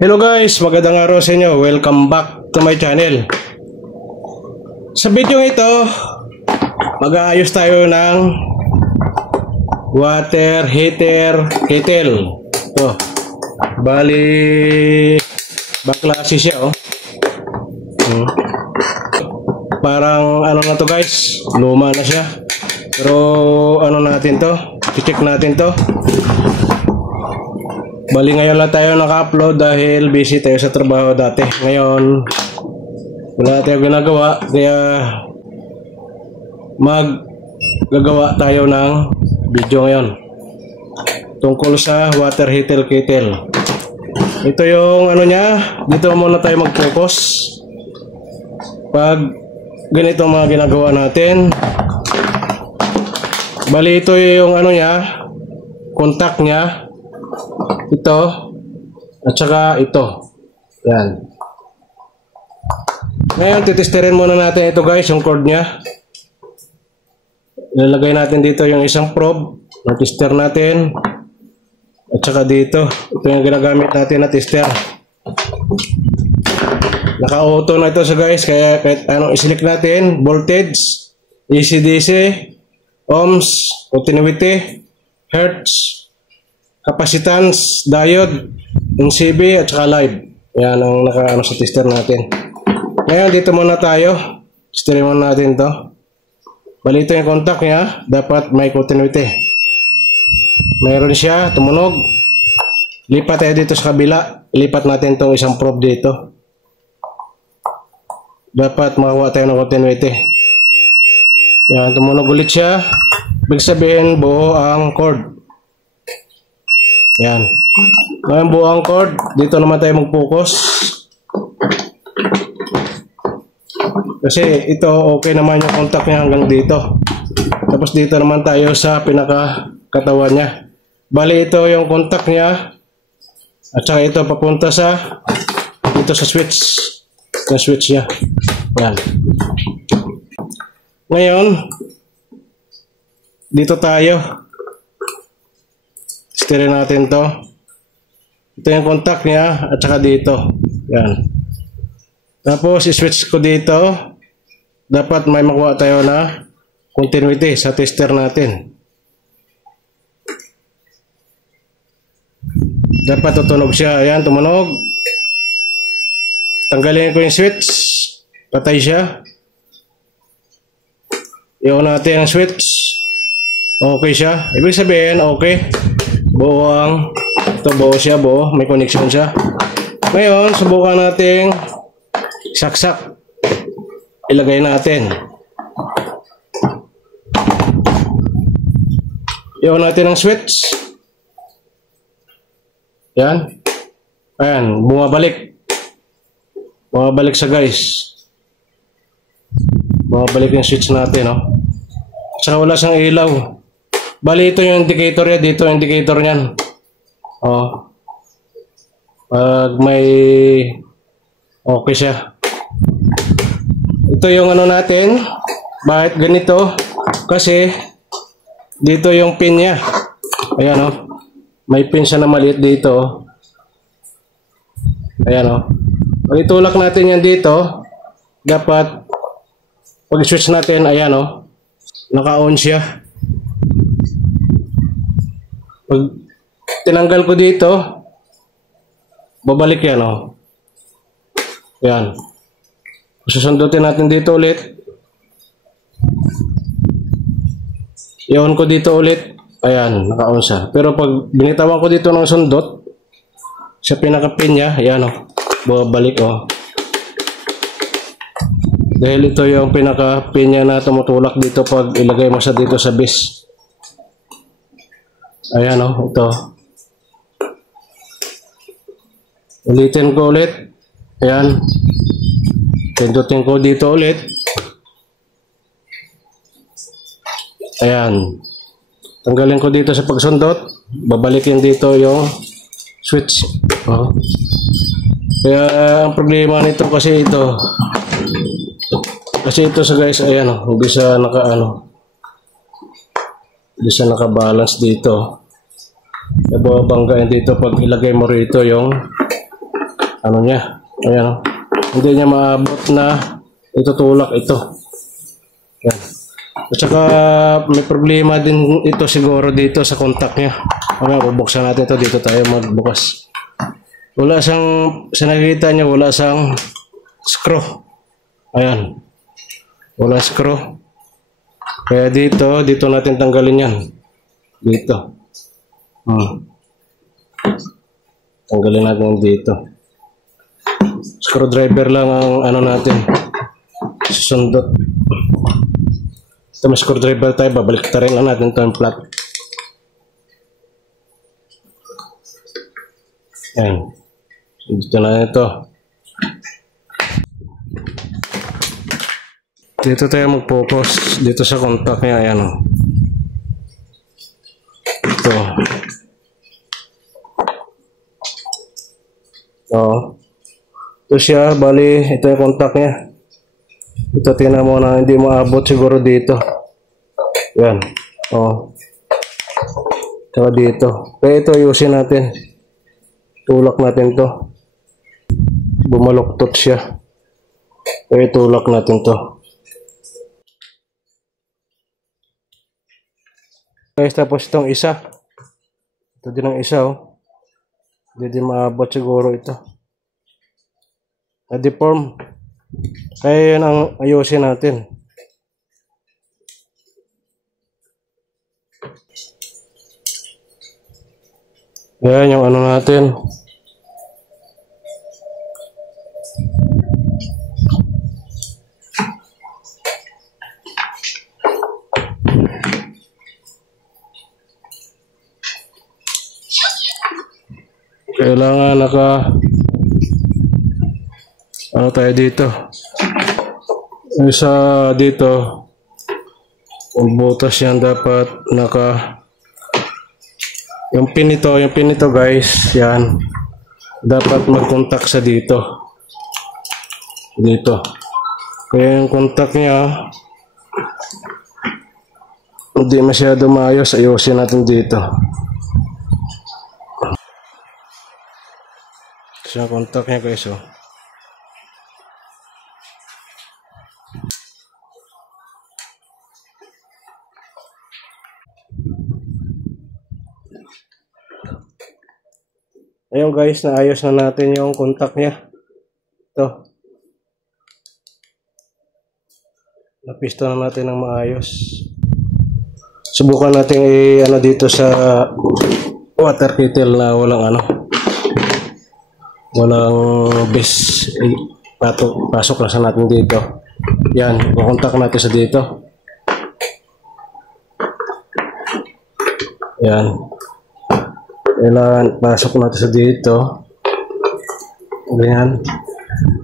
Hello guys, magandang araw sa inyo. Welcome back to my channel. Sa video ito, mag-aayos tayo ng water heater kettle. Ito, bali baklase siya oh. Parang ano na to guys, luma na siya. Pero ano natin to, i-check natin to. Bali ngayon lang tayo naka-upload dahil busy tayo sa trabaho dati. Ngayon, wala tayo ginagawa. Kaya maggagawa tayo ng video ngayon tungkol sa water heater kettle. Ito yung ano niya. Dito muna tayo mag-focus. Pag ganito mga ginagawa natin. Bali ito yung ano niya, contact niya. Ito at saka ito. Yan. Ngayon titesterin muna natin ito guys, yung cord nya. Ilalagay natin dito yung isang probe na tester natin. At saka dito, ito yung ginagamit natin na tester. Naka-auto na ito sa guys, kaya kahit anong iselect natin, voltage, AC/DC, ohms, continuity, hertz, capacitance, diode, MCB at saka live. Yan ang naka-ano sa tester natin. Ngayon dito muna tayo. Testerin muna natin to. Bali ito yung contact niya. Dapat may continuity. Mayroon siya. Tumunog. Lipat tayo dito sa kabila. Lipat natin tong isang probe dito. Dapat makakuha tayo ng continuity. Yan. Tumunog ulit siya. Ibig sabihin buo ang cord. Yan. Ngayon buo ang cord. Dito naman tayo mag-focus. Kasi ito okay naman yung contact niya hanggang dito. Tapos dito naman tayo sa pinaka-katawan niya. Bali ito yung contact niya. At saka ito papunta sa dito sa switch. Yung switch niya. Yan. Ngayon dito tayo. Testerin natin to. Ito yung contact niya at saka dito. Yan. Tapos i-switch ko dito. Dapat may makuha tayo na continuity sa tester natin. Dapat tutunog siya. Ayan, tumunog. Tanggalin ko yung switch. Patay siya. I-on natin ang switch. Okay siya. Ibig sabihin, okay. Buo ang ito, buo siya, buo, may connection siya. Ngayon, subukan nating saksak. Ilagay natin. I-on natin ang switch. Yan. Ayan, bumabalik. Bumabalik sa guys. Bumabalik yung switch natin, no? Saka wala siyang ilaw. Bali ito yung indicator niya, dito yung indicator niyan. Oh. Pag may okay siya. Ito yung ano natin. Bakit ganito? Kasi dito yung pin niya. Ayan oh. May pin siya na maliit dito. Ayan oh. Pag itulak natin yan dito, dapat pag switch natin, ayan oh. Naka-on siya. Pag tinanggal ko dito, babalik yan oh. Yan. Susundutin natin dito ulit. I-on ko dito ulit. Ayan, naka-on siya. Pero pag binitawan ko dito ng sundot, sa pinaka-pin niya, ayan oh. Babalik oh. Dahil ito yung pinaka-pin niya na tumutulak dito pag ilagay mo siya dito sa base. Ayan o, ito. Ulitin ko ulit. Ayan. Pindutin ko dito ulit. Ayan. Tanggalin ko dito sa pagsundot. Babalikin dito yung switch. Oh. Kaya ang problema nito kasi ito. Kasi ito sa guys, ayan o. Hindi siya hindi siya naka-balance dito. Nababanggain dito pag ilagay mo rito yung ano niya. Ayan, oh. Hindi niya maabot na itutulak ito. Yan. At saka may problema din ito siguro dito sa contact niya. Okay, bubuksan natin ito. Dito tayo magbukas. Wala siyang, sa nakikita niya, wala siyang screw. Ayan. Wala screw. Kaya dito natin tanggalin yan. Dito. Tanggalin natin dito. Screwdriver lang ang ano natin. Susundot. Ito may screwdriver tayo. Babalik ta rin lang natin ito yung flat. Ayan. Dito na ito. Dito tayo mag-focus. Dito sa contact niya. Ayan, oh. Ito. Oh. Ito siya. Bali, ito yung contact niya. Ito, tingnan mo na hindi maabot siguro dito. Yan. Oh. Saka dito. Kaya ito, ayusin natin. Tulak natin to. Bumaluktot siya. Kaya tulak natin to. Guys, tapos itong isa. Ito din ang isa, oh. Hindi din maabot siguro ito. Na-deform. Kaya yan ang ayusin natin. Yan yung ano natin. Kailangan ano tayo dito. Isa dito. Ang butas yan dapat yung pin nito guys, yan. Dapat mag-contact sa dito. Dito. Kaya yung contact niya hindi masyado maayos. Ayusin natin dito. So, yung contact niya guys, oh. Ayun guys, naayos na natin yung contact niya. Ito. Napisto na natin ng maayos. Subukan natin ano dito sa water kettle na walang base. Pasok lang sa natin dito. Yan, kukontak natin sa dito. Yan. Kailangan pasok natin sa dito. Ganyan.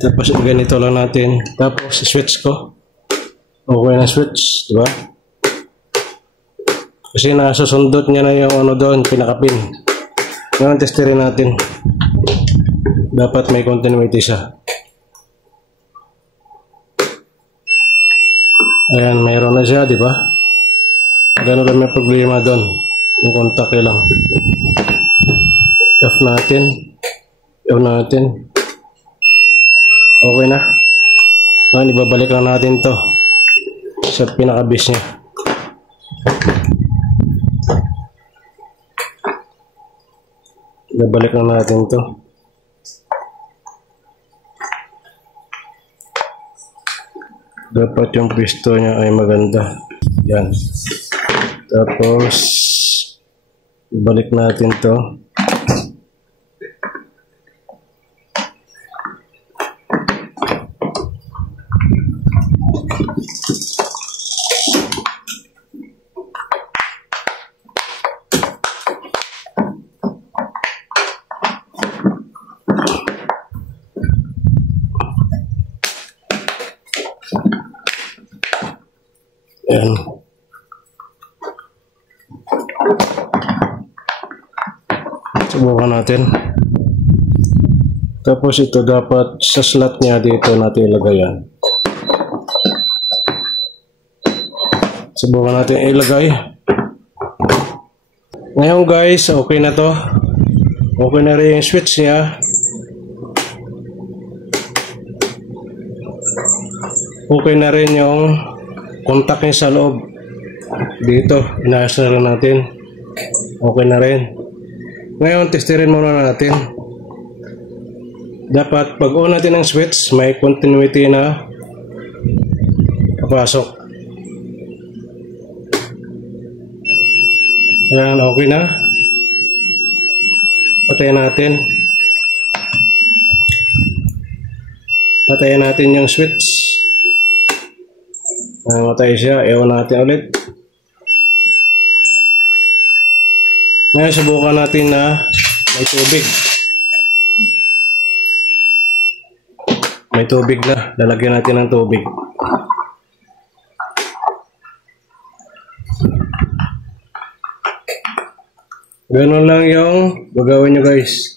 Tapos ganito lang natin. Tapos switch ko. Okay na switch, diba? Kasi nasusundot niya na yung ano doon, pinakapin. Ngayon testerin natin. Dapat may continuity siya. Ayan, mayroon na siya, diba? Ganun lang may problema doon. Yung contact lang. Off natin. On natin. Okay na. Ngayon, ibabalik lang natin to sa pinaka-base niya. Ibabalik lang natin to. Dapat yung pisto niya ay maganda. Yan. Tapos, ibalik natin to. Ayan. Subukan natin. Tapos ito dapat sa slot niya dito natin ilagay yan. Subukan natin ilagay. Ngayon guys, okay na to. Okay na rin yung switch niya. Okay na rin yung contact niya sa loob. Dito, inaayos na rin natin. Okay na rin. Ngayon, testirin muna natin. Dapat pag on natin ang switch, may continuity na papasok. Ayan, okay na. Patayin natin. Patayin natin yung switch. Namatay siya. Ewan natin ulit. Ngayon, subukan natin na may tubig. May tubig na. Lalagyan natin ng tubig. Ganun lang yung gagawin nyo guys.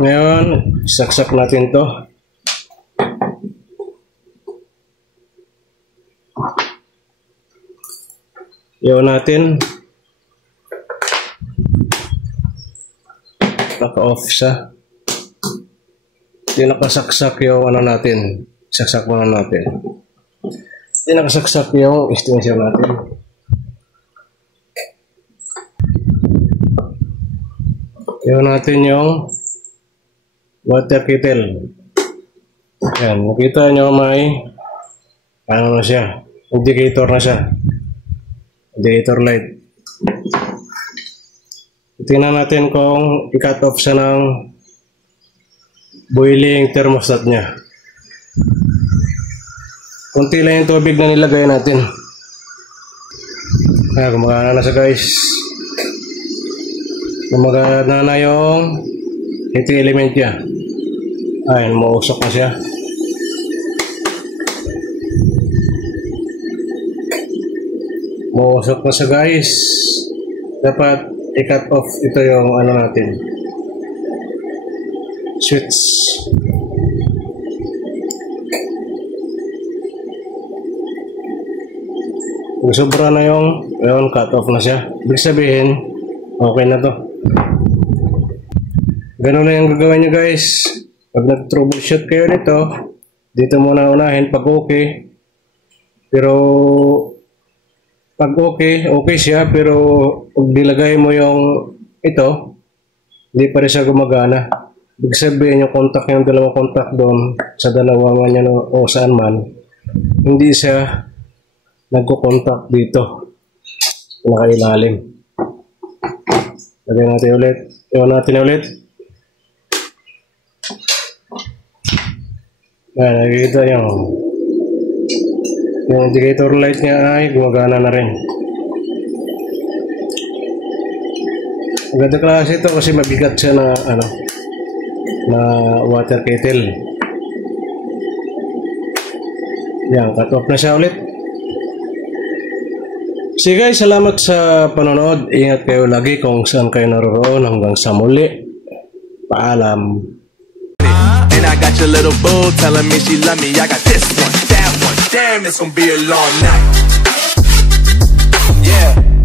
Ngayon, saksak natin to. Iwan natin. Naka-off siya. Hindi nakasaksak yung ano natin. Saksak muna natin. Hindi nakasaksak yung extension natin. Iwan natin yung water kettle. Yan, nakita nyo may ano na siya. Indicator na siya. Indicator light. Tingnan natin kung i-cut off siya ng boiling thermostat niya. Kunti lang yung tubig na nilagay natin. Kaya gumagana na siya guys. Gumagana na yung heating element niya. Ayun, mausok na siya. Mausok na siya guys. Dapat i-cut off ito yung ano natin. Switch. Kung sobra na yung cut off na siya. Ibig sabihin, okay na to. Ganun na yung gagawin nyo guys. Pag nag-troubleshoot kayo nito, dito muna unahin pag okay. Pero pag okay siya, pero pag nilagay mo yung ito, hindi pa rin siya gumagana. Ibig sabihin yung contact, yung dalawang contact doon sa dalawang niya o saan man, hindi siya nagko-contact dito. Nakailalim. Lagyan natin ulit. Iwan natin ulit. Ayan, nakikita yung indicator light niya ay gumagana na rin. Maganda klase ito kasi mabigat siya na na water kettle. Yan, cut off na siya ulit. Sige guys, salamat sa panonood. Ingat kayo lagi kung saan kayo naroon. Hanggang sa muli. Paalam. And I got your little boo telling me she love me. I got this one, that one. Damn, it's gonna be a long night. Yeah.